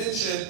mentioned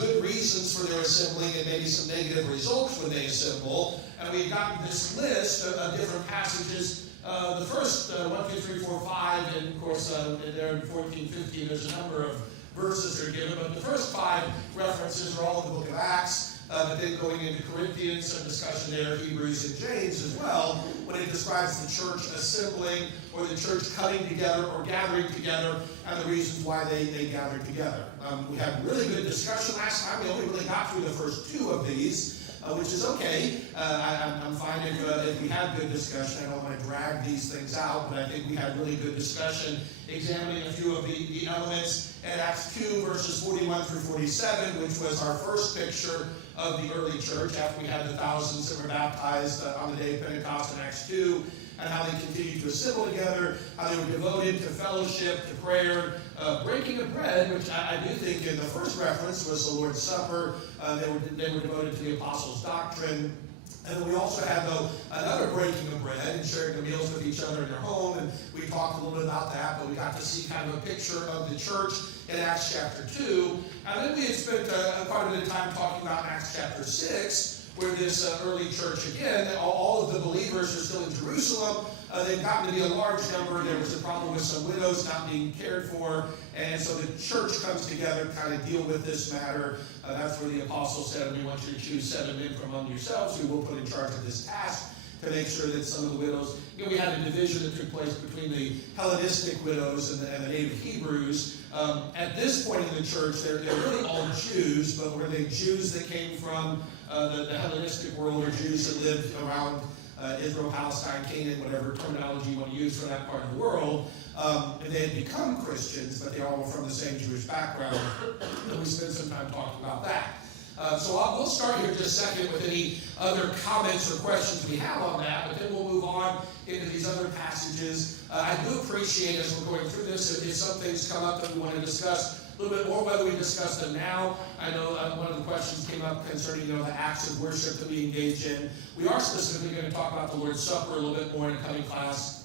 good reasons for their assembling and maybe some negative results when they assemble. And we've gotten this list of different passages. The first 1, 2, 3, 4, 5, and of course there in 14, 15, there's a number of verses that are given, but the first 5 references are all in the book of Acts. But then going into Corinthians, some discussion there, Hebrews and James as well, when it describes the church assembling or the church coming together or gathering together and the reasons why they gathered together. We had really good discussion last time. We only really got through the first 2 of these, which is okay. I'm fine if we had good discussion. I don't want to drag these things out, but I think we had really good discussion examining a few of the elements. In Acts 2, verses 41 through 47, which was our first picture of the early church after we had the thousands that were baptized on the day of Pentecost in Acts 2, and how they continued to assemble together, how they were devoted to fellowship, to prayer, breaking of bread, which I do think in the first reference was the Lord's Supper. They were devoted to the apostles' doctrine. And then we also had, though, another breaking of bread and sharing the meals with each other in their home. And we talked a little bit about that, but we got to see kind of a picture of the church in Acts chapter 2. And then we had spent quite a bit of time talking about Acts chapter 6, where this early church, again, all of the believers are still in Jerusalem. They've gotten to be a large number. There was a problem with some widows not being cared for. And so the church comes together to kind of deal with this matter. That's where the apostle said, we want you to choose 7 men from among yourselves who we'll put in charge of this task to make sure that some of the widows, we had a division that took place between the Hellenistic widows and the native Hebrews. At this point in the church, they're really all Jews, but were they Jews that came from the Hellenistic world or Jews that lived around Israel, Palestine, Canaan, whatever terminology you want to use for that part of the world. And they had become Christians, but they all were from the same Jewish background. And we spent some time talking about that. So we'll start here just a second with any other comments or questions we have on that, but then we'll move on into these other passages. I do appreciate, as we're going through this, if some things come up that we want to discuss a little bit more, whether we discuss them now. I know one of the questions came up concerning the acts of worship that we engage in. We are specifically going to talk about the Lord's Supper a little bit more in coming classes.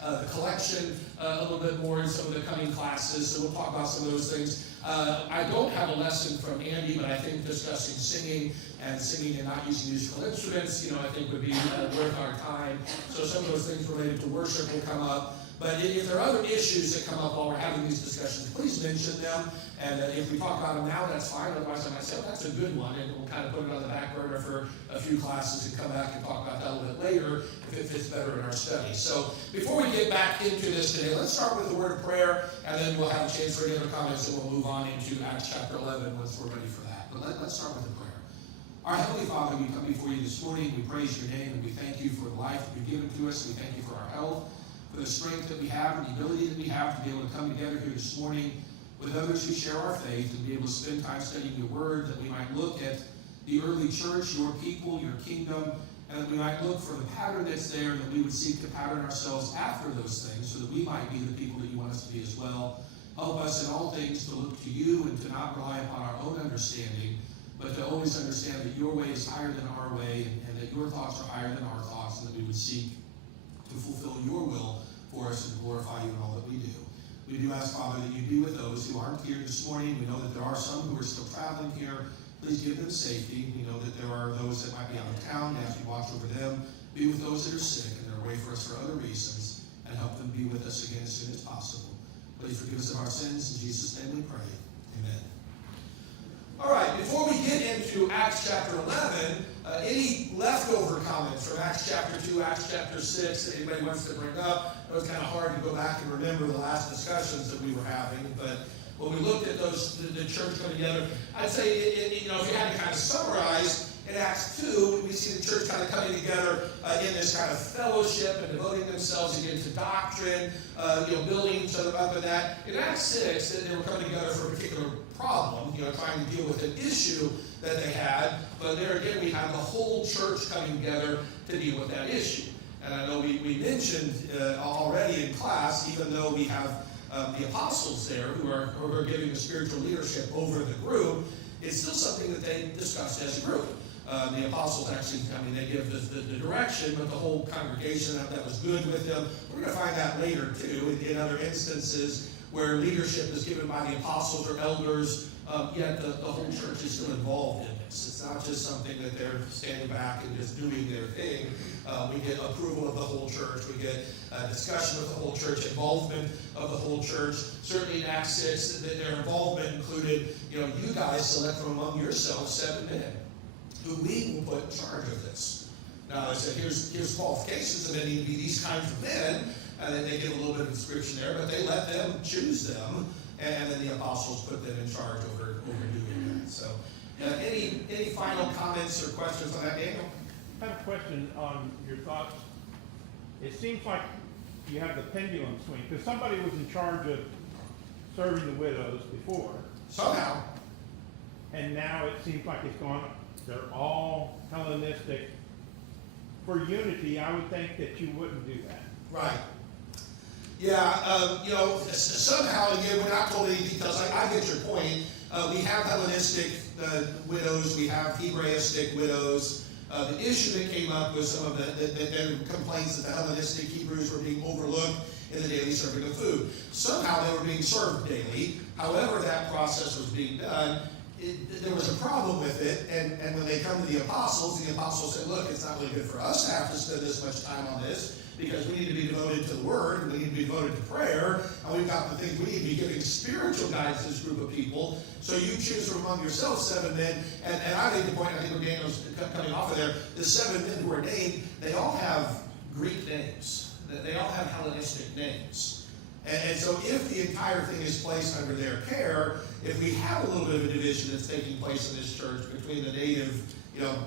The collection a little bit more in some of the coming classes, so we'll talk about some of those things. I don't have a lesson from Andy, but I think discussing singing and not using musical instruments, I think would be worth our time. So some of those things related to worship will come up. But if there are other issues that come up while we're having these discussions, please mention them. And if we talk about them now, that's fine. Otherwise, I might say, that's a good one. And we'll kind of put it on the back burner for a few classes and come back and talk about that a little bit later if it fits better in our study. So before we get back into this today, let's start with the word of prayer, and then we'll have a chance for any other comments, and we'll move on into Acts chapter 11 once we're ready for that. But let's start with the prayer. Our Heavenly Father, we come before you this morning. We praise your name, and we thank you for the life that you've given to us. We thank you for our health, for the strength that we have and the ability that we have to be able to come together here this morning with others who share our faith and be able to spend time studying your word, that we might look at the early church, your people, your kingdom, and that we might look for the pattern that's there, and that we would seek to pattern ourselves after those things so that we might be the people that you want us to be as well. Help us in all things to look to you and to not rely upon our own understanding, but to always understand that your way is higher than our way, and that your thoughts are higher than our thoughts, and that we would seek to fulfill your will for us and glorify you in all that we do. We do ask, Father, that you be with those who aren't here this morning. We know that there are some who are still traveling here. Please give them safety. We know that there are those that might be out of town. As you watch over them, be with those that are sick and they're away for us for other reasons, and help them be with us again as soon as possible. Please forgive us of our sins. In Jesus' name we pray. Amen. All right, before we get into Acts chapter 11, any leftover comments from Acts chapter 2, Acts chapter 6 that anybody wants to bring up? It was kind of hard to go back and remember the last discussions that we were having, but when we looked at those, the church coming together, I'd say, if you had to kind of summarize, in Acts 2, we see the church kind of coming together in this kind of fellowship and devoting themselves again to doctrine, building each other up in that. In Acts 6, they were coming together for a particular problem, trying to deal with an issue that they had. But there again, we have the whole church coming together to deal with that issue. And I know we mentioned already in class, even though we have the apostles there who are giving the spiritual leadership over the group, it's still something that they discussed as a group. The apostles actually, they give the direction, but the whole congregation that was good with them. We're going to find that later too in other instances where leadership is given by the apostles or elders, yet the whole church is still involved in this. It's not just something that they're standing back and just doing their thing. We get approval of the whole church. We get discussion with the whole church, involvement of the whole church. Certainly in Acts 6, their involvement included, you guys select from among yourselves 7 men who we will put in charge of this. Now, I said, here's qualifications, and they need to be these kinds of men. And then they give a little bit of description there, but they let them choose them, and then the apostles put them in charge over doing that. So, any final comments or questions on that, Daniel? I have a question on your thoughts. It seems like you have the pendulum swing, because somebody was in charge of serving the widows before. Somehow. And now it seems like it's gone, they're all Hellenistic. For unity, I would think that you wouldn't do that. Right. Yeah, somehow, again, we're not told any details. I get your point. We have Hellenistic widows, we have Hebraistic widows. The issue that came up was some of the complaints that the Hellenistic Hebrews were being overlooked in the daily serving of food. Somehow they were being served daily. However that process was being done, there was a problem with it, and when they come to the apostles said, look, it's not really good for us to have to spend this much time on this, because we need to be devoted to the Word, and we need to be devoted to prayer, and we've got the things we need to be giving spiritual guidance to this group of people. So you choose from among yourselves 7 men, and I made the point, I think when Daniel's coming off of there, the 7 men who are named, they all have Greek names. They all have Hellenistic names. And so if the entire thing is placed under their care, if we have a little bit of a division that's taking place in this church between the native,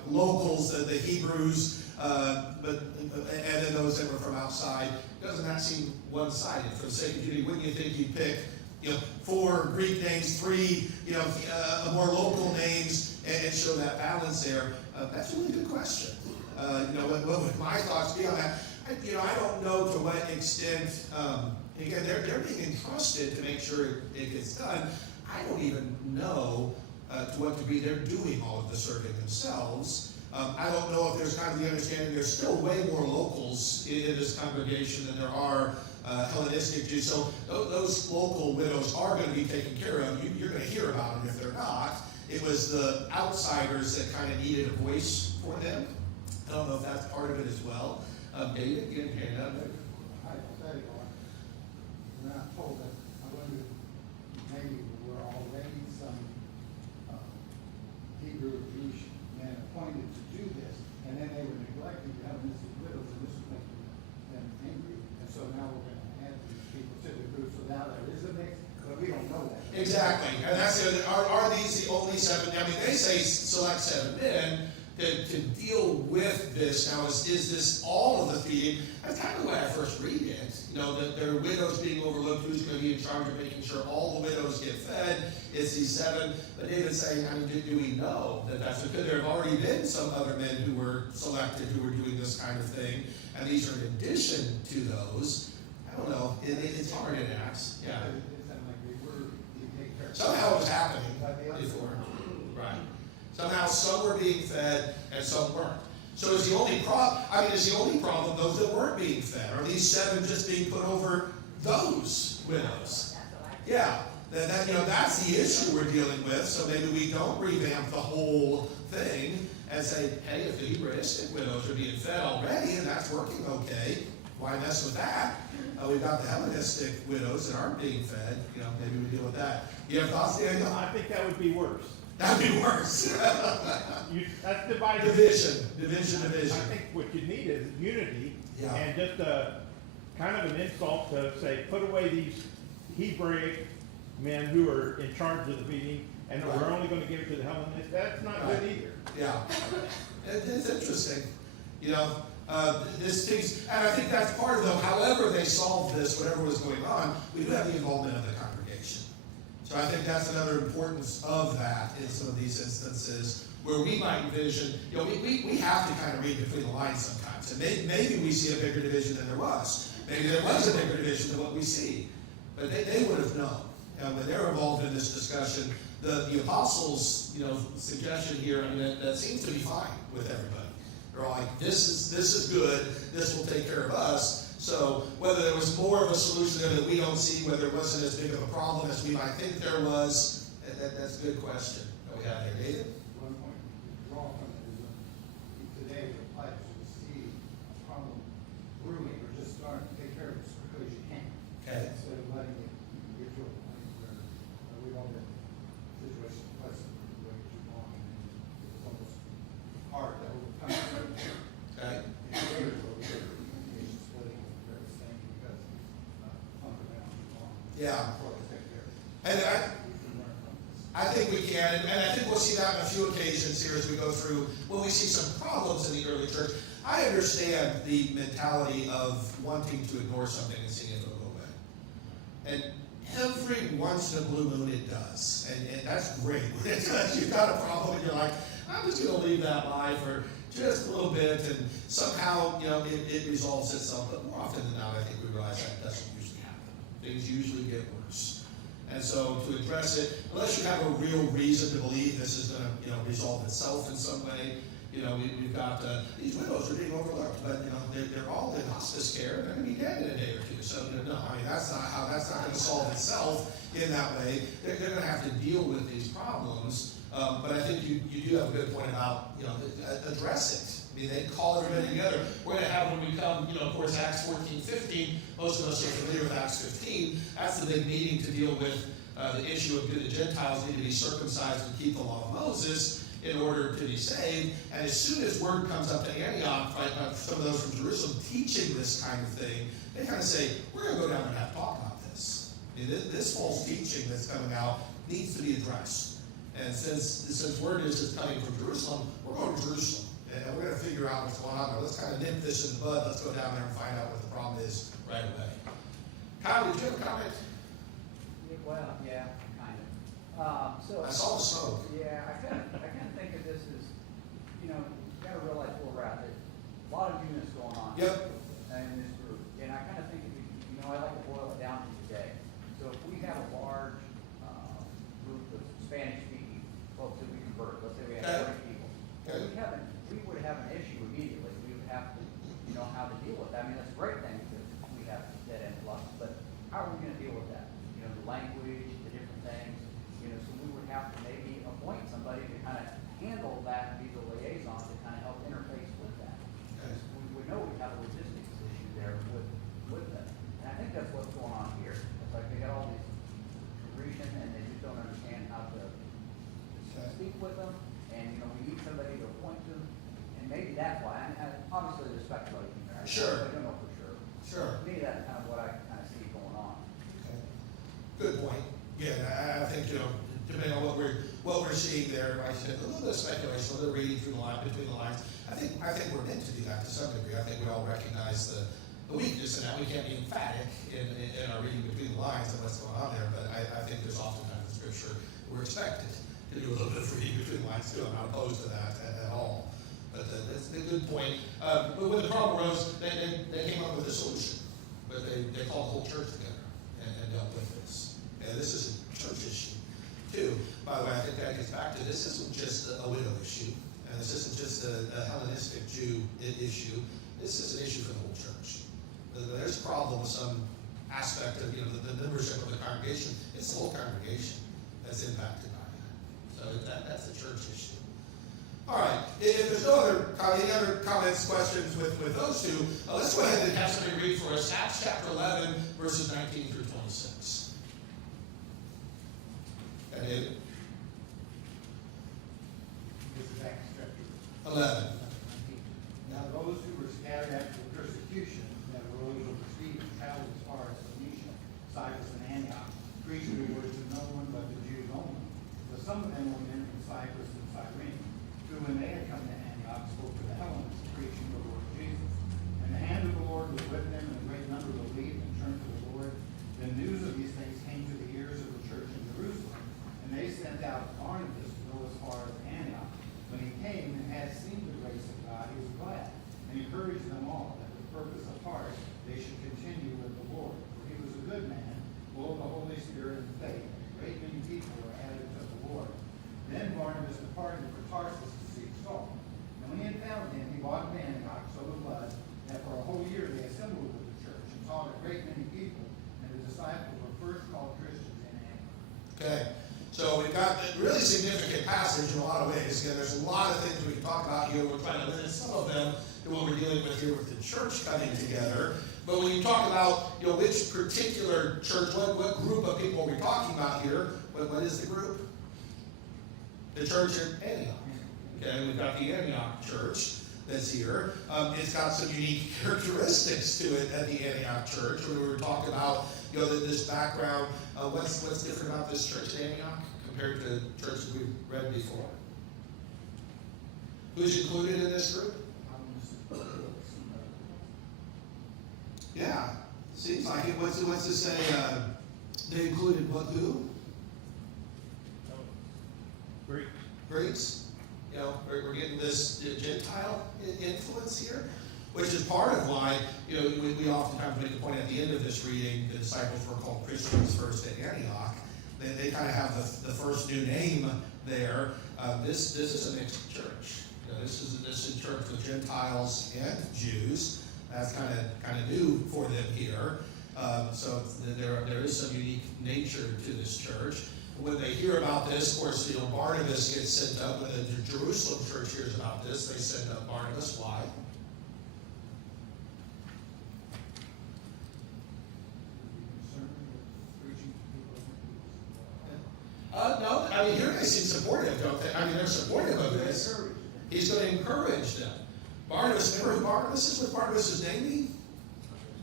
locals, the Hebrews, and then those that were from outside, doesn't that seem one-sided? For the sake of unity, wouldn't you think you'd pick, 4 Greek names, 3, more local names, and show that balance there? That's a really good question. What would my thoughts be on that? I don't know to what extent. Again, they're being entrusted to make sure it gets done. I don't even know to what degree they're doing all of the serving themselves. I don't know if there's kind of the understanding there's still way more locals in this congregation than there are Hellenistic Jews. So those local widows are going to be taken care of. You're going to hear about them if they're not. It was the outsiders that kind of needed a voice for them. I don't know if that's part of it as well. David, you can hand up there. We're not told that, I wonder, maybe there were already some Hebrew or Jewish men appointed to do this, and then they were neglecting the Hellenistic widows, and this was making them angry, and so now we're going to add these people to the group, so now there is a mix, but we don't know that. Exactly, and that's the other, are these the only 7? I mean, they say select 7 men to deal with this. Now, is this all of the feeding? That's kind of the way I first read it. That there are widows being overlooked. Who's going to be in charge of making sure all the widows get fed? It's these 7. But David's saying, do we know that that's because there have already been some other men who were selected who were doing this kind of thing, and these are in addition to those. I don't know. It's hard in Acts. Yeah. Somehow it was happening before. Right. Somehow some were being fed and some weren't. So is the only problem those that weren't being fed? Are these 7 just being put over those widows? Yeah, that's the issue we're dealing with. So maybe we don't revamp the whole thing and say, hey, if the Hebraistic widows are being fed already and that's working okay, why mess with that? We've got the Hellenistic widows that aren't being fed. Maybe we deal with that. You have thoughts, Daniel? I think that would be worse. That'd be worse. That's divided. Division. I think what you need is unity, and just kind of an insult to say, put away these Hebraic men who are in charge of the feeding, and we're only going to give it to the Hellenists. That's not good either. Yeah, it's interesting. This things, and I think that's part of it. However they solved this, whatever was going on, we do have the involvement of the congregation. So I think that's another importance of that in some of these instances where we might envision, we have to kind of read between the lines sometimes. And maybe we see a bigger division than there was. Maybe there was a bigger division than what we see. But they would have known. When they're involved in this discussion, the apostles' suggestion here, that seems to be fine with everybody. They're all like, this is good, this will take care of us. So whether there was more of a solution there that we don't see, whether it wasn't as big of a problem as we might think there was, that's a good question that we have here. David? One point to draw from it is today the pipes will see a problem brewing or just start to take care of it as quickly as you can. Okay. Instead of letting it get to a point where we don't get situations like way too long and it's almost hard to overcome. Okay. It's greater for communication splitting with the very same because pump around too long. Yeah. Before they take care of it. And We can learn from this. I think we can, and I think we'll see that on a few occasions here as we go through, when we see some problems in the early church. I understand the mentality of wanting to ignore something and seeing it go away. And every once in a blue moon it does, and that's great. You've got a problem and you're like, I'm just going to leave that lie for just a little bit, and somehow, it resolves itself. But more often than not, I think we realize that doesn't usually happen. Things usually get worse. And so to address it, unless you have a real reason to believe this is going to, resolve itself in some way, we've got these widows are being overlooked, but they're all in hospice care. They're going to be dead in a day or two. So no, I mean that's not going to solve itself in that way. They're going to have to deal with these problems. But I think you do have a good point about address it. I mean, they call everybody together. We're going to have when we come, of course, Acts 14, 15. Most of us are familiar with Acts 15. That's the big meeting to deal with the issue of do the Gentiles need to be circumcised and keep the law of Moses in order to be saved. And as soon as word comes up to Antioch, some of those from Jerusalem teaching this kind of thing, they kind of say, we're going to go down there and have to talk about this. I mean, this false teaching that's coming out needs to be addressed. And since word is it's coming from Jerusalem, we're going to Jerusalem. And we're going to figure out what's going on there. Let's kind of nip this in the bud. Let's go down there and find out what the problem is right away. Kyle, did you have a comment? Well, yeah, kind of. I saw the smoke. Yeah, I kind of think of this as, you got to realize where we're at. There's a lot of units going on. Yep. In this group, and I kind of think of it, I like to boil it down to today. So if we have a large group of Spanish-speaking folks that we convert, let's say we have 30 people, we would have an issue immediately. We would have to know how to deal with that. I mean, that's a great thing because we have dead end flux, but how are we going to deal with that? The language, the different things. So we would have to maybe appoint somebody to kind of handle that and be the liaison to kind of help interface with that. Because we would know we have a logistics issue there with them. And I think that's what's going on here. It's like they got all these Grecian and they just don't understand how to speak with them. And we need somebody to appoint them. And maybe that's why. Obviously there's speculation there. Sure. I don't know for sure. Sure. To me, that's kind of what I kind of see going on. Okay. Good point. Yeah, I think depending on what we're seeing there, I said a little bit of speculation, a little bit of reading between the lines. I think we're meant to do that to some degree. I think we all recognize the weakness in that. We can't be emphatic in our reading between the lines and what's going on there. But I think there's oftentimes in Scripture we're expected to do a little bit of reading between the lines too. I'm not opposed to that at all. But that's a good point. But when the problem arose, they came up with a solution. But they called the whole church together and dealt with this. And this is a church issue, too. By the way, I think that gets back to this isn't just a widow issue. And this isn't just a Hellenistic Jew issue. This is an issue for the whole church. There's a problem with some aspect of the membership of the congregation. It's the whole congregation that's impacted by that. So that's a church issue. All right. If there's any other comments, questions with those two, let's go ahead and have somebody read for us Acts chapter 11, verses 19 through 26. And David? This is Acts chapter 11. Now those who were scattered after the persecution that arose over Stephen traveled as far as Phoenicia, Cyprus, and Antioch, preaching the word to no one but the Jews only. But some of them were men from Cyprus and Cyrene, who when they had come to Antioch spoke to the Hellenists, preaching the Lord Jesus. And the hand of the Lord was with them, and a great number believed and turned to the Lord. Then news of these things came to the ears of the church in Jerusalem, and they sent out Barnabas to go as far as Antioch. When he came and had seen the grace of God, he was glad, and encouraged them all that with purpose apart they should continue with the Lord. For he was a good man, full of the Holy Spirit and faith, and a great many people were added to the Lord. Then Barnabas departed for Tarsus to seek Saul. And when he had found him, he brought him to Antioch. So it was that for a whole year they assembled with the church. really significant passage in a lot of ways. Again, there's a lot of things we can talk about here. We're trying to limit some of them to what we're dealing with here with the church coming together. But when you talk about, which particular church, what group of people are we talking about here? What is the group? The church at Antioch. Okay, we've got the Antioch church that's here. It's got some unique characteristics to it at the Antioch church. When we were talking about, this background, what's different about this church at Antioch compared to churches we've read before? Who's included in this group? Yeah, seems like it. What's it say? They included what? Who? Greeks. Greeks. We're getting this Gentile influence here, which is part of why we oftentimes make the point at the end of this reading. The disciples were called Christians first at Antioch. They kind of have the first new name there. This is a mixed church. This is a church with Gentiles and Jews. That's kind of new for them here. So there is some unique nature to this church. When they hear about this, of course, Barnabas gets sent up. When the Jerusalem church hears about this, they send up Barnabas. Why? No, here they seem supportive, don't they? They're supportive of this. He's going to encourage them. Barnabas, remember who Barnabas is? What Barnabas' name mean?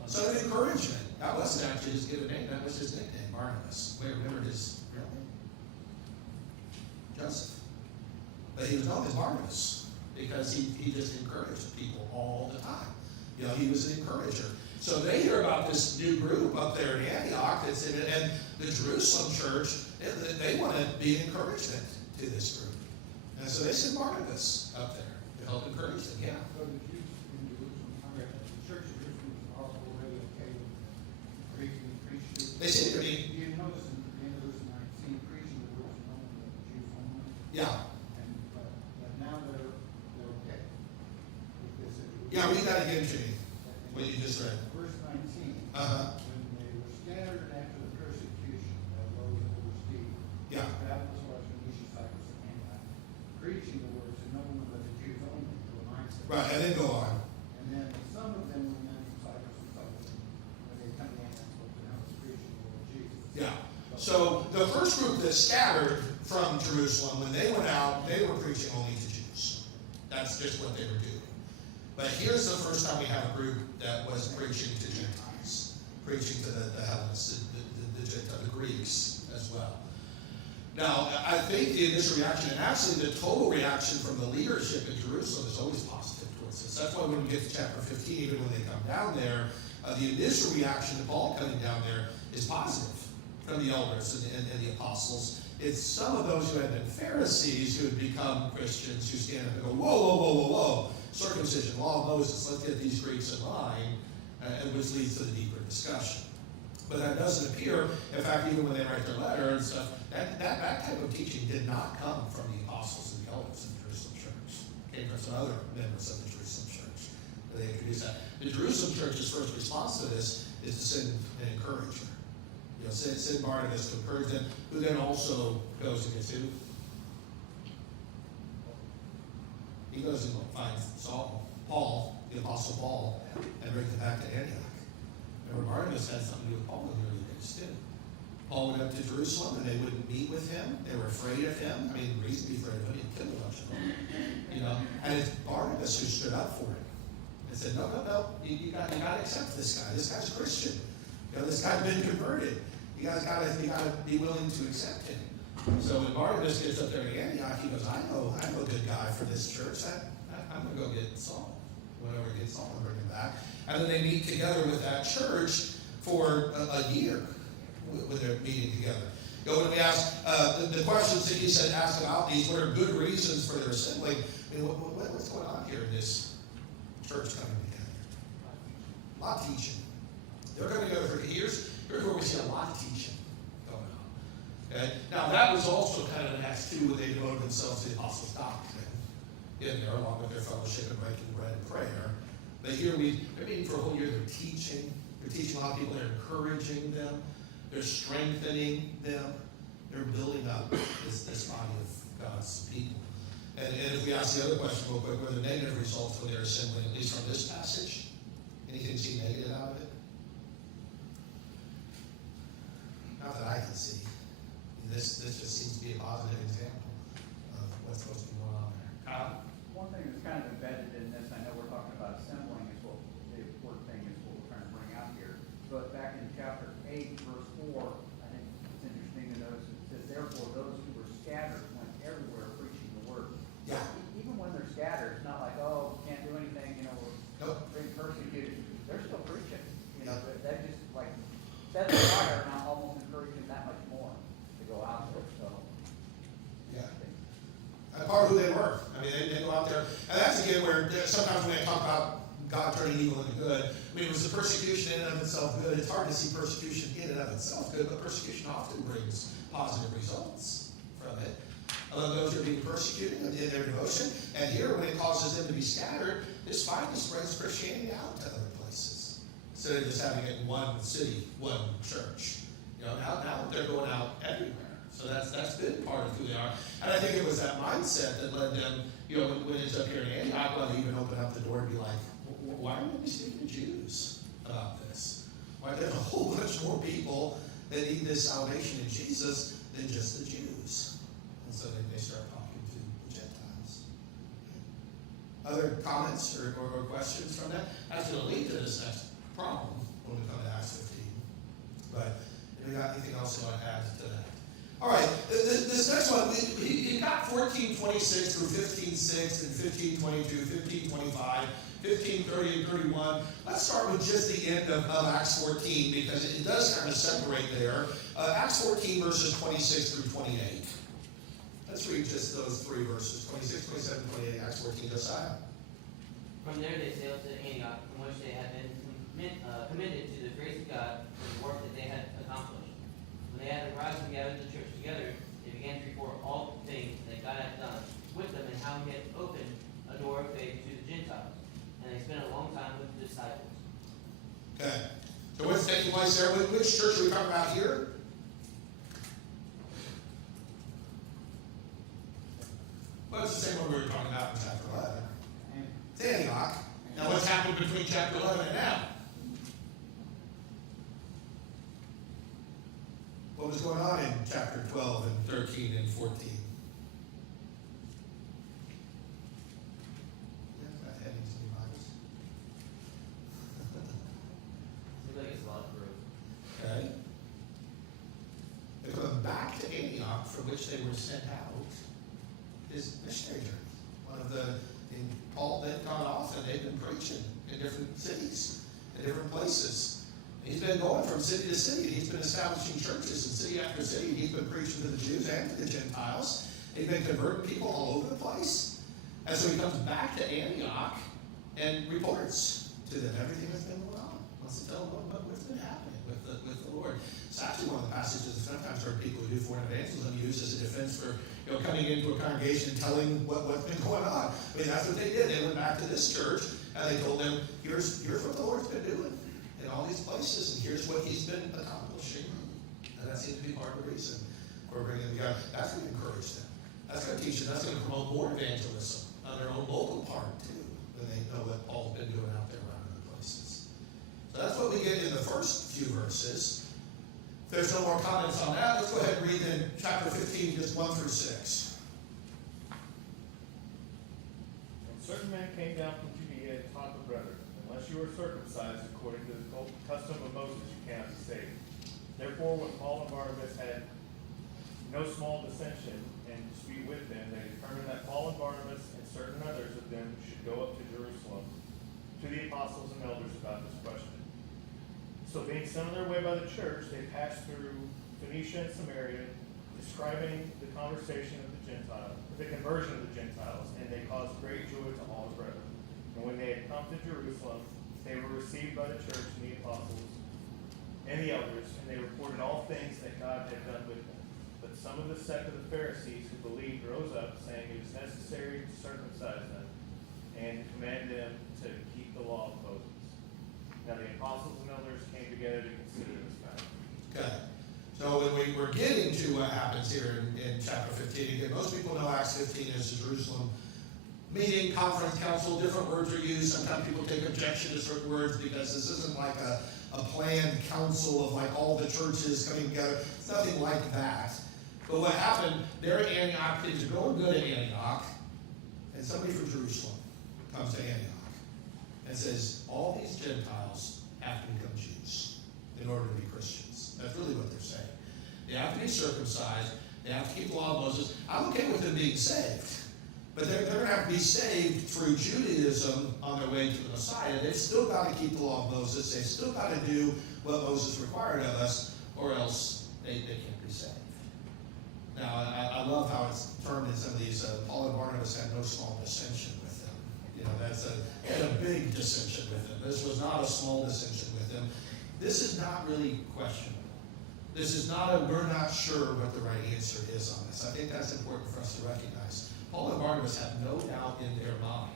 Son of encouragement. That wasn't actually his given name. That was his nickname, Barnabas. We remember his real name? Joseph. But he was known as Barnabas because he just encouraged people all the time. He was an encourager. So they hear about this new group up there in Antioch, and the Jerusalem church, they want to be encouragement to this group. And so they send Barnabas up there to help encourage them. Yeah. So the Jews in Jerusalem, the church of Jerusalem is already okay with preaching. They seem to be. You notice in the end of verse 19, preaching the words of only the Jews only. Yeah. But now they're okay with this. Yeah, read that again to me. What you just read. Verse 19. Uh-huh. When they were scattered after the persecution of those that were Stephen. Yeah. That was what Phoenicia, Cyprus, and Antioch, preaching the word to no one but the Jews only, to a mindset. Right, and then go on. And then some of them were men from Cyprus and Cyprus, when they come in and spoke to them, was preaching the Lord Jesus. Yeah. So the first group that scattered from Jerusalem, when they went out, they were preaching only to Jews. That's just what they were doing. But here's the first time we have a group that was preaching to Gentiles, preaching to the Hellenists, the Greeks as well. Now, I think the initial reaction, and actually the total reaction from the leadership in Jerusalem is always positive towards this. That's why when we get to chapter 15, even when they come down there, the initial reaction to Paul coming down there is positive from the elders and the apostles. It's some of those who had been Pharisees who had become Christians who stand up and go, whoa, whoa, whoa, whoa, whoa. Circumcision, law of Moses, let's get these Greeks in line, and which leads to the deeper discussion. But that doesn't appear, in fact, even when they write their letter and stuff, that type of teaching did not come from the apostles and the elders in the Jerusalem church. It came from some other members of the Jerusalem church. They introduced that. The Jerusalem church's first response to this is to send an encourager. Send Barnabas to encourage them, who then also goes and gets who? He goes and finds Paul, the Apostle Paul, and brings him back to Antioch. Remember, Barnabas had something to do with Paul in the early days, too. Paul went up to Jerusalem, and they wouldn't meet with him. They were afraid of him. The reason to be afraid of him, he killed a bunch of them. And it's Barnabas who stood up for him and said, no, you got to accept this guy. This guy's a Christian. This guy's been converted. You guys got to be willing to accept him. So when Barnabas gets up there in Antioch, he goes, I know a good guy for this church. I'm going to go get Saul. Whenever he gets Saul and bring him back. And then they meet together with that church for a year when they're meeting together. When we ask the questions that he said, ask about these, what are good reasons for their assembling? What's going on here in this church coming together? A lot of teaching. They're coming together for years. Here's where we see a lot of teaching going on. Okay? Now, that was also kind of in Acts 2 when they devoted themselves to the apostles' doctrine in there, along with their fellowship and breaking bread and prayer. But here they're meeting for a whole year. They're teaching. They're teaching a lot of people. They're encouraging them. They're strengthening them. They're building up this body of And if we ask the other question real quick, were there negative results when they were assembling, at least from this passage? Anything see negative out of it? Not that I can see. This just seems to be a positive example of what's supposed to be going on there. Kyle? One thing that's kind of embedded in this, I know we're talking about assembling is what the important thing is what we're trying to bring out here. But back in chapter 8, verse 4, I think it's interesting to notice it says, therefore those who were scattered went everywhere preaching the word. Yeah. Even when they're scattered, it's not like, oh, can't do anything, we're being persecuted. They're still preaching. That just like set the fire, now almost encouraging that much more to go out there. So Yeah. And part of who they were. I mean, they go out there. And that's again where sometimes when I talk about God turning evil into good, I mean, was the persecution in and of itself good? It's hard to see persecution in and of itself good, but persecution often brings positive results from it. Those who are being persecuted in their devotion. And here, when it causes them to be scattered, this finally spreads Christianity out to other places. Instead of just having it in one city, one church. Now they're going out everywhere. So that's been part of who they are. And I think it was that mindset that led them, when it's up here in Antioch, well, they even open up the door and be like, why are we speaking to Jews about this? Why there's a whole bunch more people that need this salvation in Jesus than just the Jews. And so they start talking to the Gentiles. Other comments or questions from that? That's going to lead to this next problem when we come to Acts 15. But if you got anything else you want to add to that? All right, this next one, he got 14:26 through 15:6 and 15:22, 15:25, 15:30 and 31. Let's start with just the end of Acts 14 because it does kind of separate there. Acts 14 verses 26 through 28. Let's read just those three verses, 26, 27, 28, Acts 14, Josiah. From there they sailed to Antioch, from which they had been committed to the grace of God for the work that they had accomplished. When they had arrived and gathered the church together, they began to report all things that God had done with them and how he had opened a door of faith to the Gentiles. And they spent a long time with the disciples. Okay. So what's taking place there? Which church are we talking about here? Well, it's the same one we were talking about in chapter 11. It's Antioch. Now what's happened between chapter 11 and now? What was going on in chapter 12 and 13 and 14? Seems like it's a lot of growth. Okay. They're coming back to Antioch, from which they were sent out, is missionary journey. Paul then gone off and they've been preaching in different cities, in different places. He's been going from city to city. He's been establishing churches in city after city. He's been preaching to the Jews and to the Gentiles. He's been converting people all over the place. And so he comes back to Antioch and reports to them everything that's been going on. Wants to tell them what's been happening with the Lord. It's actually one of the passages that sometimes heard people who do foreign evangelism use as a defense for coming into a congregation and telling what's been going on. I mean, that's what they did. They went back to this church and they told them, here's what the Lord's been doing in all these places, and here's what he's been accomplishing. And that seems to be part of the reason we're bringing them together. That's going to encourage them. That's going to teach them. That's going to promote more evangelism on their own local part, too, when they know what Paul's been doing out there around other places. So that's what we get in the first few verses. If there's no more comments on that, let's go ahead and read in chapter 15, just 1 through 6. And certain men came down from Judea and taught the brethren, unless you are circumcised according to the custom of Moses, you cannot be saved. Therefore, when Paul and Barnabas had no small dissension and dispute with them, they determined that Paul and Barnabas and certain others of them should go up to Jerusalem to the apostles and elders about this question. So being sent on their way by the church, they passed through Phoenicia and Samaria, describing the conversation of the Gentiles, the conversion of the Gentiles, and they caused great joy to all the brethren. And when they had come to Jerusalem, they were received by the church and the apostles and the elders, and they reported all things that God had done with them. But some of the sect of the Pharisees who believed rose up, saying it was necessary to circumcise them and command them to keep the law of Moses. Now the apostles and elders came together to consider this matter. Okay. So when we're getting to what happens here in chapter 15, 15. Again, most people know Acts 15 as the Jerusalem meeting, conference, council, different words are used. Sometimes people take objection to certain words because this isn't like a planned council of like all the churches coming together. It's nothing like that. But what happened, there at Antioch, things are going good at Antioch, and somebody from Jerusalem comes to Antioch and says, all these Gentiles have to become Jews in order to be Christians. That's really what they're saying. They have to be circumcised. They have to keep the law of Moses. I'm okay with them being saved. But they're going to have to be saved through Judaism on their way to the Messiah. They've still got to keep the law of Moses. They've still got to do what Moses required of us, or else they can't be saved. Now, I love how it's termed in some of these. Paul and Barnabas had no small dissension with them. You know, they had a big dissension with them. This was not a small dissension with them. This is not really questionable. This is not we're not sure what the right answer is on this. I think that's important for us to recognize. Paul and Barnabas have no doubt in their mind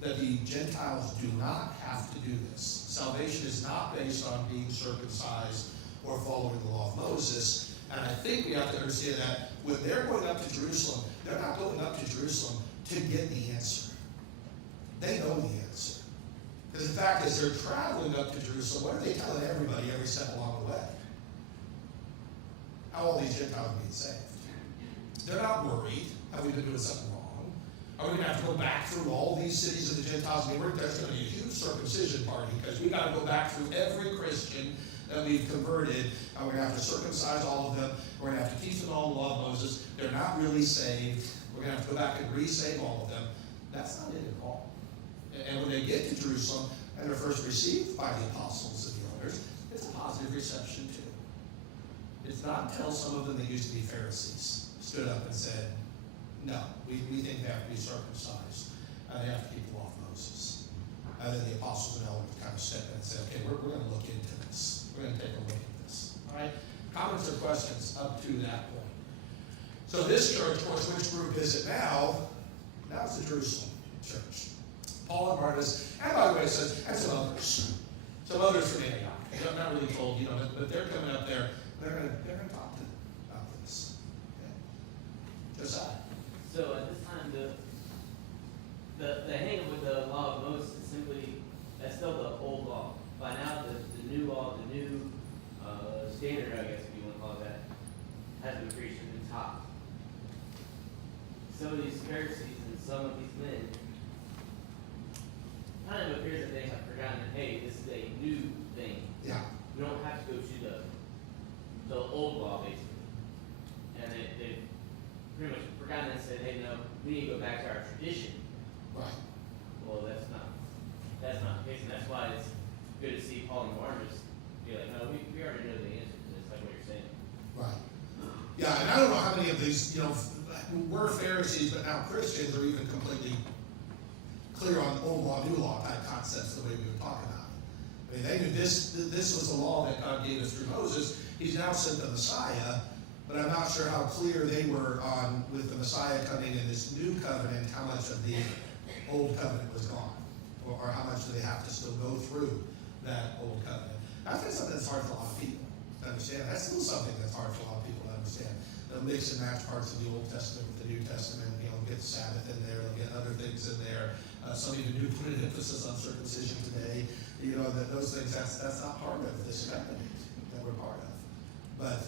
that the Gentiles do not have to do this. Salvation is not based on being circumcised or following the law of Moses. And I think we have to understand that when they're going up to Jerusalem, they're not going up to Jerusalem to get the answer. They know the answer. Because the fact is, they're traveling up to Jerusalem. What are they telling everybody every step along the way? How all these Gentiles are being saved. They're not worried. Have we been doing something wrong? Are we going to have to go back through all these cities of the Gentiles? There's going to be a huge circumcision party because we've got to go back through every Christian that we've converted. And we're going to have to circumcise all of them. We're going to have to teach them all the law of Moses. They're not really saved. We're going to have to go back and re-save all of them. That's not it at all. And when they get to Jerusalem and they're first received by the apostles and the elders, it's a positive reception too. It's not until some of them that used to be Pharisees stood up and said, no, we think they have to be circumcised. They have to keep the law of Moses. And then the apostles and elders kind of stepped in and said, okay, we're going to look into this. We're going to take a look at this. All right? Comments or questions up to that point? So this church, of course, which group is it now? Now it's the Jerusalem church. Paul and Barnabas, and by the way, it says, and some others. Some others from Antioch. I'm not really told, but they're coming up there. They're going to talk about this. Okay? Josiah. So at this time, the hang up with the law of Moses is simply, that's still the old law. By now, the new law, the new standard, I guess if you want to call it that, has been preached and been taught. Some of these Pharisees and some of these men kind of appears that they have forgotten that, hey, this is a new thing. Yeah. We don't have to go to the old law, basically. And they've pretty much forgotten and said, hey, no, we need to go back to our tradition. Right. Well, that's not the case, and that's why it's good to see Paul and Barnabas be like, no, we already know the answer to this, like what you're saying. Right. Yeah, and I don't know how many of these, were Pharisees, but now Christians are even completely clear on old law, new law type concepts the way we were talking about it. I mean, they knew this was the law that God gave us through Moses. He's now sent the Messiah, but I'm not sure how clear they were on, with the Messiah coming in this new covenant, how much of the old covenant was gone, or how much do they have to still go through that old covenant. I think something that's hard for a lot of people to understand. That's still something that's hard for a lot of people to understand. They'll mix and match parts of the Old Testament with the New Testament. Get Sabbath in there. They'll get other things in there. Some even do put an emphasis on circumcision today. That those things. That's not part of this covenant that we're part of. But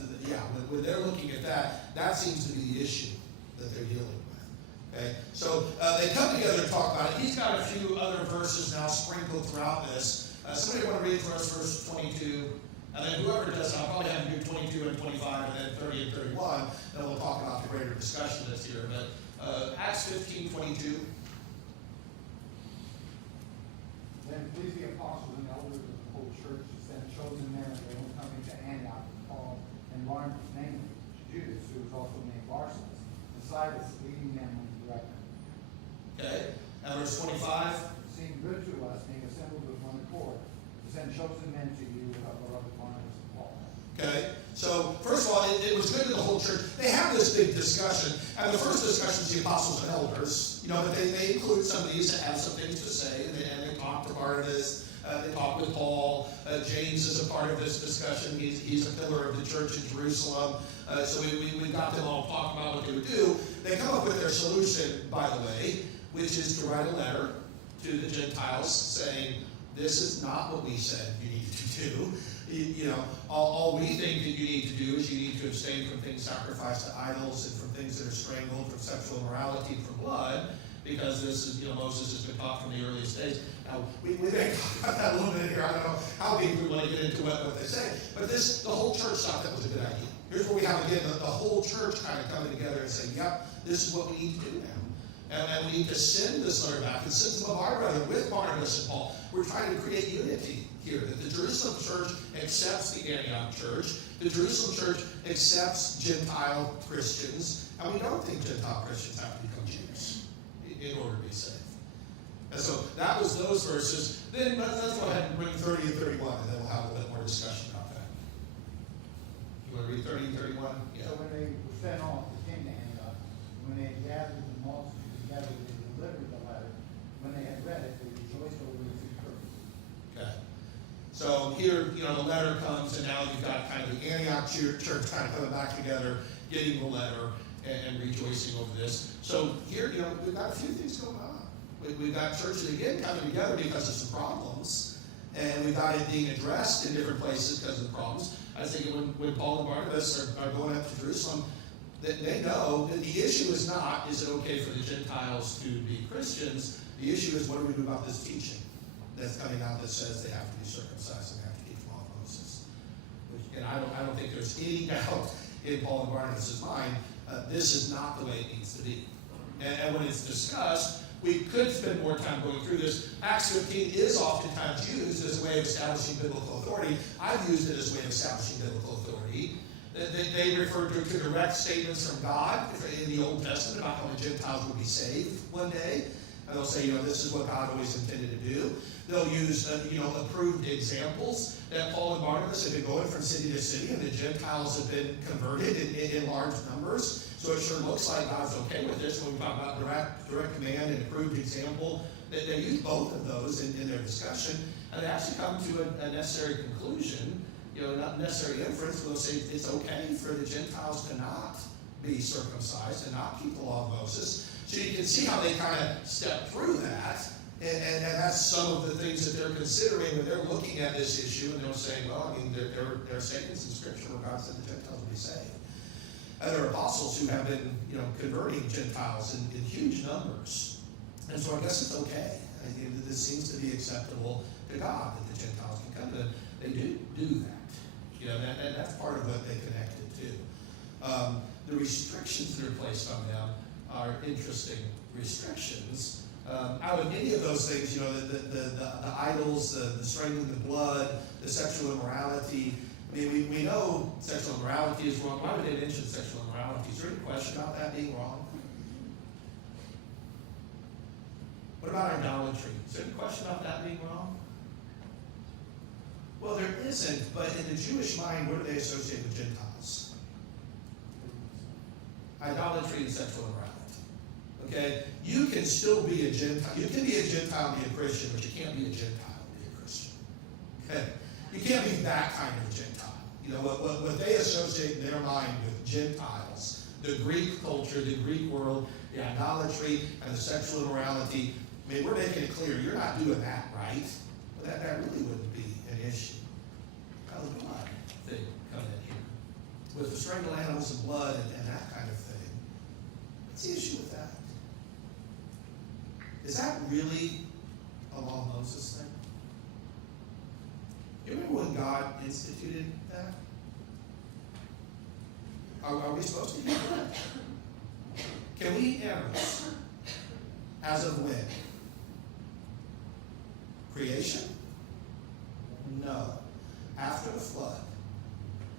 when they're looking at that, that seems to be the issue that they're dealing with. Okay, so they come together to talk about it. He's got a few other verses now sprinkled throughout this. Somebody want to read for us verse 22? And then whoever does, I'll probably have to do 22 and 25, and then 30 and 31, and we'll talk about the greater discussion that's here. But Acts 15:22. Then please the apostles and elders of the whole church to send chosen men of their own coming to Antioch and Paul and Barnabas, namely Judas, who was also named Barsabbas, and Silas, leading them in the brethren. Okay, and verse 25. Seemed good to us, being assembled with one accord, to send chosen men to you with our beloved Barnabas and Paul. Okay? So, first of all, it was good to the whole church. They have this big discussion, and the first discussion is the apostles and elders. But they include some of these that have some things to say, and they talk to Barnabas. They talk with Paul. James is a part of this discussion. He's a pillar of the church in Jerusalem. So we got them all talking about what they would do. They come up with their solution, by the way, which is to write a letter to the Gentiles saying, this is not what we said you need to do. All we think that you need to do is you need to abstain from things sacrificed to idols and from things that are strangled, from sexual immorality, from blood, because this is, Moses has been taught from the earliest days. Now, we may talk about that a little bit here. I don't know how deep we want to get into what they say. But the whole church thought that was a good idea. Here's where we have, again, the whole church kind of coming together and saying, yep, this is what we need to do now. And we need to send this letter back and send some of our brethren with Barnabas and Paul. We're trying to create unity here, that the Jerusalem church accepts the Antioch church. The Jerusalem church accepts Gentile Christians. And we don't think Gentile Christians have to become Jews in order to be saved. And so that was those verses. Then let's go ahead and bring 30 and 31, and then we'll have a little bit more discussion about that. You want to read 30 and 31? Yeah. So when they were sent off, they came to Antioch. When they had gathered the multitude together, they delivered the letter. When they had read it, they rejoiced over its purpose. Okay. So here, the letter comes, and now you've got kind of the Antioch church kind of coming back together, getting the letter, and rejoicing over this. So here, we've got a few things going on. We've got churches again coming together because of some problems, and we've got it being addressed in different places because of the problems. I think when Paul and Barnabas are going up to Jerusalem, that they know that the issue is not, is it okay for the Gentiles to be Christians? The issue is, what do we do about this teaching that's coming out that says they have to be circumcised and have to keep the law of Moses? And I don't think there's any doubt in Paul and Barnabas' mind, this is not the way it needs to be. And when it's discussed, we could spend more time going through this. Acts 15 is oftentimes used as a way of establishing biblical authority. I've used it as a way of establishing biblical authority. They refer to direct statements from God in the Old Testament about how the Gentiles will be saved one day. And they'll say, this is what God always intended to do. They'll use, approved examples that Paul and Barnabas have been going from city to city, and the Gentiles have been converted in large numbers. So it sure looks like God's okay with this. When we talk about direct command and approved example, they use both of those in their discussion, and they actually come to a necessary conclusion, not necessary inference, where they'll say it's okay for the Gentiles to not be circumcised and not keep the law of Moses. So you can see how they kind of step through that, and that's some of the things that they're considering when they're looking at this issue, and they'll say, well, there are statements in Scripture where God said the Gentiles will be saved. And there are apostles who have been, converting Gentiles in huge numbers. And so I guess it's okay. This seems to be acceptable to God that the Gentiles can come in. They do that. And that's part of what they connected to. The restrictions that are placed on them are interesting restrictions. Out of any of those things, the idols, the strangling the blood, the sexual immorality. I mean, we know sexual immorality is wrong. Why would they mention sexual immorality? Is there any question about that being wrong? What about idolatry? Is there any question about that being wrong? Well, there isn't, but in the Jewish mind, what do they associate with Gentiles? Idolatry and sexual immorality. Okay? You can still be a Gentile. You can be a Gentile and be a Christian, but you can't be a Gentile and be a Christian. Okay? You can't be that kind of a Gentile. What they associate in their mind with Gentiles, the Greek culture, the Greek world, the idolatry, and the sexual immorality, I mean, we're making it clear, you're not doing that right. But that really wouldn't be an issue. Now, the blood thing coming in here. With the strangled animals and blood and that kind of thing. What's the issue with that? Is that really a law of Moses thing? You remember when God instituted that? Are we supposed to do that? Can we eat animals? As of when? Creation? No. After the flood.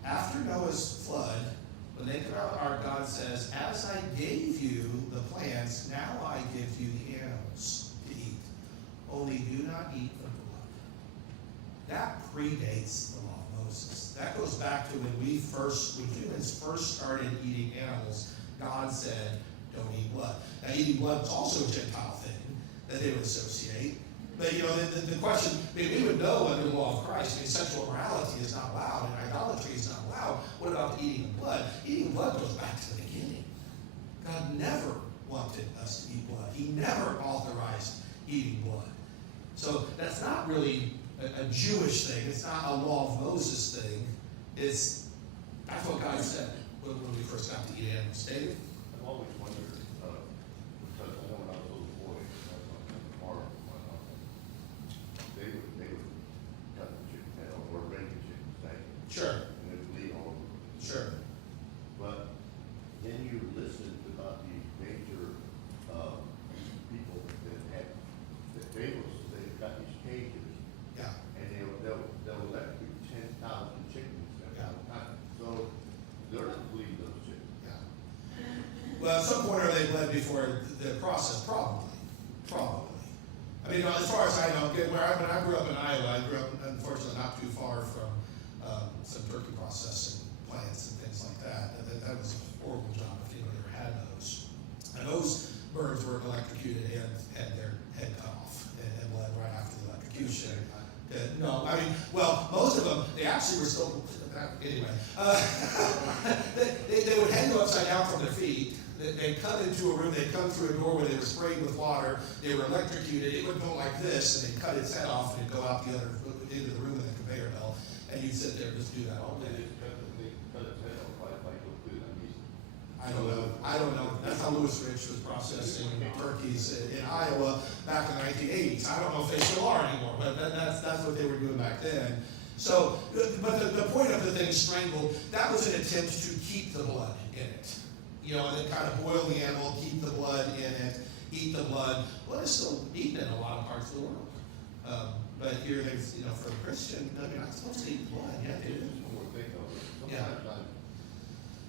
After Noah's flood, when they put out the ark, God says, as I gave you the plants, now I give you the animals to eat. Only do not eat the blood. That predates the law of Moses. That goes back to when humans first started eating animals. God said, don't eat blood. Now, eating blood was also a Gentile thing that they would associate. But, the question, we would know under the law of Christ, sexual immorality is not allowed and idolatry is not allowed. What about the eating of blood? Eating blood goes back to the beginning. God never wanted us to eat blood. He never authorized eating blood. So that's not really a Jewish thing. It's not a law of Moses thing. That's what God said when we first got to eat animals. David? I've always wondered, because I know when I was a little boy, I was on the farm with my uncle. They would cut the chicken tail or break the chicken steak. Sure. And it would bleed all over. Sure. But then you listen about these major, people that have, the Pharaohs, they've got these cages. Yeah. And they'll electrocute 10,000 chickens at one time. So they're not bleeding those chickens. Yeah. Well, at some point, are they bled before the process? Probably. I mean, as far as I know, when I grew up in Iowa, I grew up, unfortunately, not too far from some turkey processing plants and things like that. That was a horrible job if anyone ever had those. And those birds were electrocuted and had their head cut off and bled right after the electrocution. No, I mean, well, most of them, they actually were still, anyway. They would hang you upside down from their feet. They'd come into a room, they'd come through a door where they were sprayed with water, they were electrocuted, it would go like this, and they'd cut its head off and it'd go out into the room with a conveyor belt, and you'd sit there and just do that all They day. just cut its head off like go through that meat. I don't know. That's how Louis Rich was processing turkeys in Iowa back in the 1980s. I don't know if they still are anymore, but that's what they were doing back then. So, but the point of the thing strangled, that was an attempt to keep the blood in it. And then kind of boil the animal, keep the blood in it, eat the blood. Blood is still eaten in a lot of parts of the world. But here, there's, for a Christian, you're not supposed to eat blood. Yeah, they do. One more thing though, Yeah. sometimes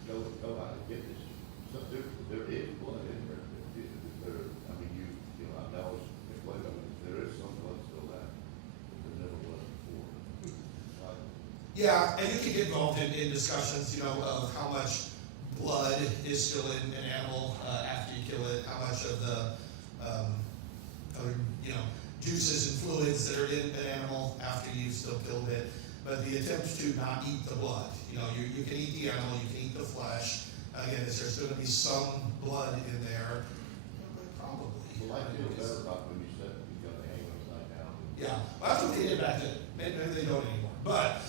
I go out and get this, so there is blood in there. I mean, I know it's blood, there is some blood still left, but there never was before. Yeah, and you can get involved in discussions, of how much blood is still in an animal after you kill it, how much of the juices and fluids that are in an animal after you've still killed it. But the attempt to not eat the blood, you can eat the animal, you can eat the flesh. Again, is there still going to be some blood in there? Probably. Well, I feel better about when you said you got to hang upside down. Yeah, well, that's what they did back then. Maybe they don't anymore. But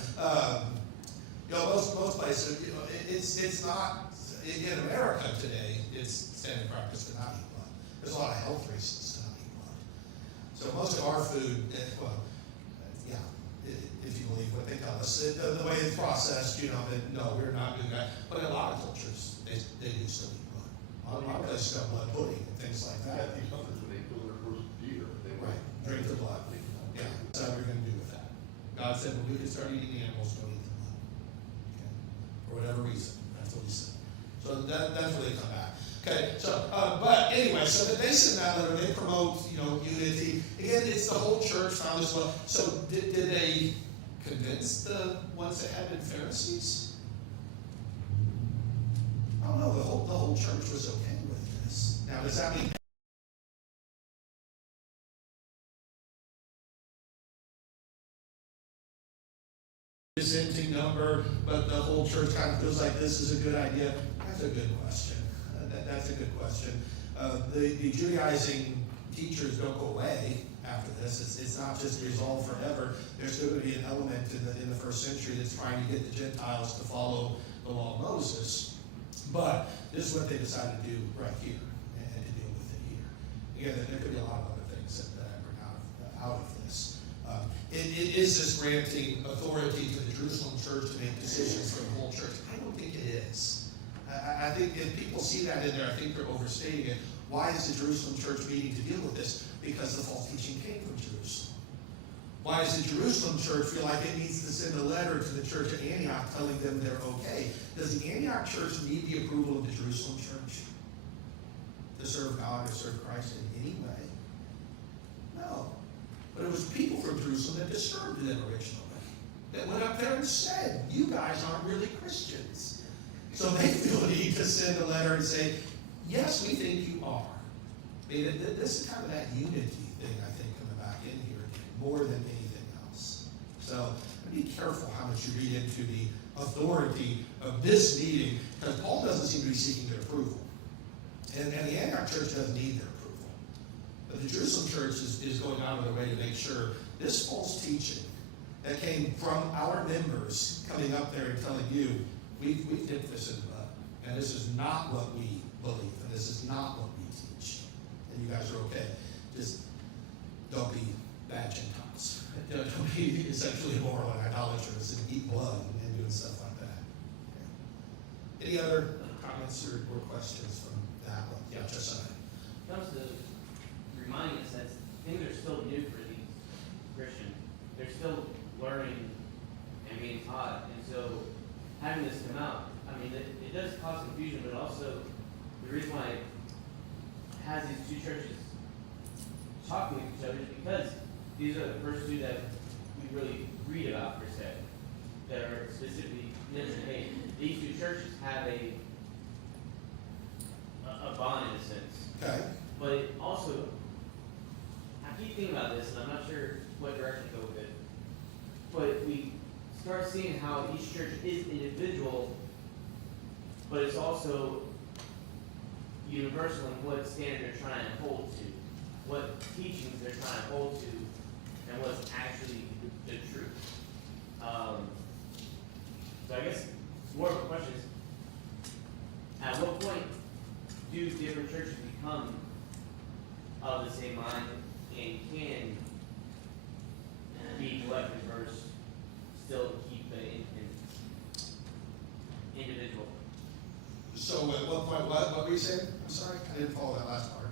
most places, it's not in America today. It's standard practice to not eat blood. There's a lot of health reasons to not eat blood. So most of our food, if you believe what they tell us, the way it's processed, no, we're not doing that. But in a lot of cultures, they do still eat blood. A lot of places have blood pudding and things like You that. got these hunters when they kill their first deer, they were. Right, drink the blood. Yeah, that's how we're going to do with that. God said, when we can start eating the animals, don't eat the blood. Okay? For whatever reason, that's what he said. So that's where they come back. Okay, so, but anyway, so they send that letter, they promote, unity. Again, it's the whole church found as well. So did they convince the ones that had been Pharisees? I don't know, the whole church was okay with this. Now, does that mean dissenting number, but the whole church kind of feels like this is a good idea? That's a good question. That's a good question. The Judaizing teachers don't go away after this. It's not just resolved forever. There's still going to be an element in the first century that's trying to get the Gentiles to follow the law of Moses. But this is what they decided to do right here and to deal with it here. Again, there could be a lot of other things that I bring out of this. It is this granting authority to the Jerusalem church to make decisions for the whole church. I don't think it is. I think if people see that in there, I think they're overstating it. Why is the Jerusalem church needing to deal with this? Because the false teaching came from Jerusalem. Why does the Jerusalem church feel like it needs to send a letter to the church at Antioch telling them they're okay? Does the Antioch church need the approval of the Jerusalem church to serve God or serve Christ in any way? No. But it was people from Jerusalem that disturbed them originally. that went up there and said, you guys aren't really Christians. So they feel the need to send a letter and say, yes, we think you are. I mean, this is kind of that unity thing, I think, coming back in here, more than anything else. So be careful how much you read into the authority of this meeting, because Paul doesn't seem to be seeking their approval. And the Antioch church doesn't need their approval. But the Jerusalem church is going out of their way to make sure this false teaching that came from our members coming up there and telling you, we've dipped this in the mud, and this is not what we believe, and this is not what we teach. And you guys are okay. Just don't be bad Gentiles. Don't be sexually immoral and idolaters and eat blood and doing stuff like that. Okay. Any other comments or questions from that one? Yeah, just a minute. Comes to reminding us that things are still new for these Christians. They're still learning and being taught, and so having this come out, I mean, it does cause confusion, but also the reason why it has these two churches talking with each other is because these are the first two that we really read about, per se, that are specifically mentioned. Hey, these two churches have a bond in a sense. Okay. But it also, I keep thinking about this, and I'm not sure what direction to go with it. But we start seeing how each church is individual, but it's also universal in what standard they're trying to hold to, what teachings they're trying to hold to, and what's actually the truth. So I guess more of a question is, at what point do different churches become of the same mind and can be collective versus still keep the individual? So at what point, what were you saying? I'm sorry, I didn't follow that last part.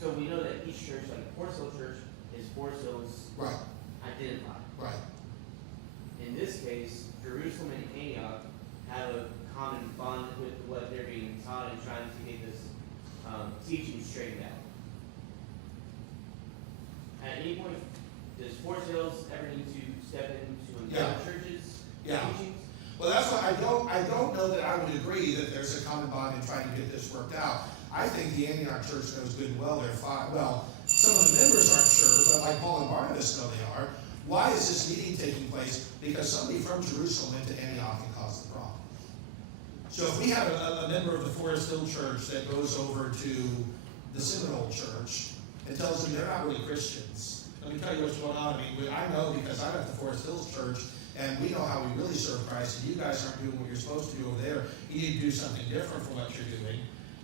So we know that each church, like Forest Hill Church, is Forest Hill's Right, identified. right. In this case, Jerusalem and Antioch have a common bond with what they're being taught and trying to get this teaching straightened out. At any point, does Forest Hills ever need to step into another church's Yeah. teachings? Well, that's why I don't know that I would agree that there's a common bond in trying to get this worked out. I think the Antioch church knows good and well they're fine. Well, some of the members aren't sure, but like Paul and Barnabas know they are. Why is this meeting taking place? Because somebody from Jerusalem went to Antioch and caused the problem. So if we have a member of the Forest Hill church that goes over to the Seminole church and tells them they're not really Christians, let me tell you what's going on. I mean, I know because I'm at the Forest Hills church, and we know how we really serve Christ, and you guys aren't doing what you're supposed to do over there. You need to do something different from what you're doing.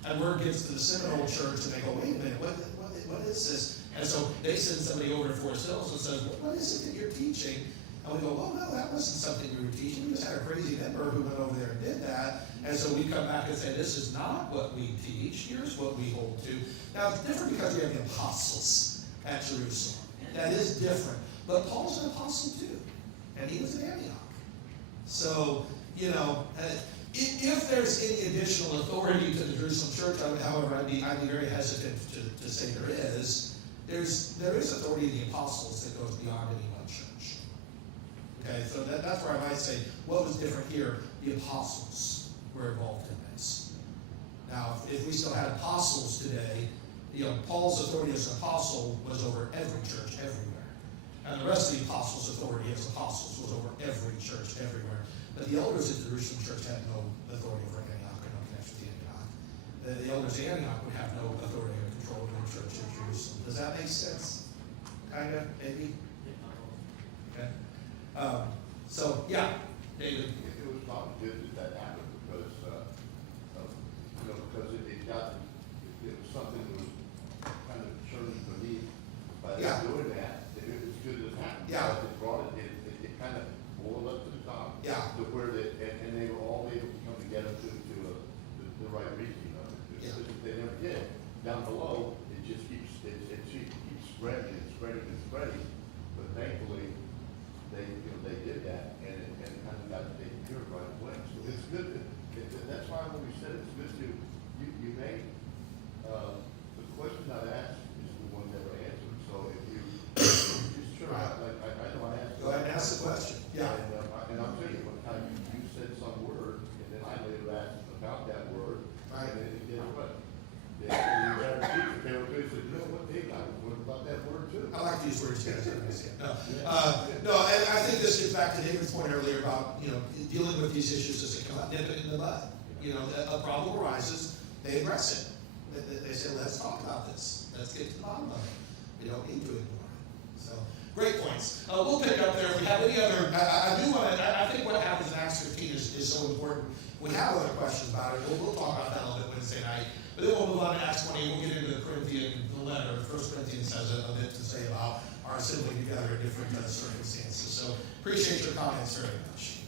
And word gets to the Seminole church, and they go, wait a minute, what is this? And so they send somebody over to Forest Hills and says, well, what is it that you're teaching? And we go, oh, no, that wasn't something we were teaching. We just had a crazy member who went over there and did that. And so we come back and say, this is not what we teach. Here's what we hold to. Now, it's different because we have the apostles at Jerusalem. That is different. But Paul's an apostle too. And he was in Antioch. So, you know, if there's any additional authority to the Jerusalem church, however, I'd be very hesitant to say there is. There is authority in the apostles that goes beyond any one church. Okay, so that's where I might say, what was different here? The apostles were involved in this. Now, if we still had apostles today, you know, Paul's authority as an apostle was over every church everywhere. And the rest of the apostles' authority as apostles was over every church everywhere. But the elders at the Jerusalem church had no authority over Antioch or no connection to Antioch. The elders at Antioch would have no authority or control over the church at Jerusalem. Does that make sense? Kind of, maybe? Okay. So, yeah, David. It was probably good that happened because, you know, because it was something that was kind of churning beneath. By Yeah. doing that, it was good that it happened. Yeah. Because it brought it kind of boiled up to the top. Yeah. To where and they were all able to come together to the right reasoning of it. Yeah. Because if they never did, down below, it just keeps spreading and spreading and spreading. But thankfully, they did that, and it kind of got taken care of right away. So it's good. That's why when we said it's good to you make the question I'd asked is the one never answered. So if you sure, Right. I know I asked. Go ahead and ask the question. Yeah. And I use words you guys understand. No, and I think this gets back to David's point earlier about, dealing with these issues as they come up, nip it in the bud. A problem arises, they address it. They say, let's talk about this. Let's get to the bottom of it. We don't need to ignore it. So, great points. We'll pick up there. If we have any other, I think what happens in Acts 15 is so important. We have other questions about it. We'll talk about that a little bit Wednesday night. But then we'll move on to Acts 20. We'll get into the letter. 1 Corinthians has a bit to say about our assembling together in different circumstances. So appreciate your comments very much.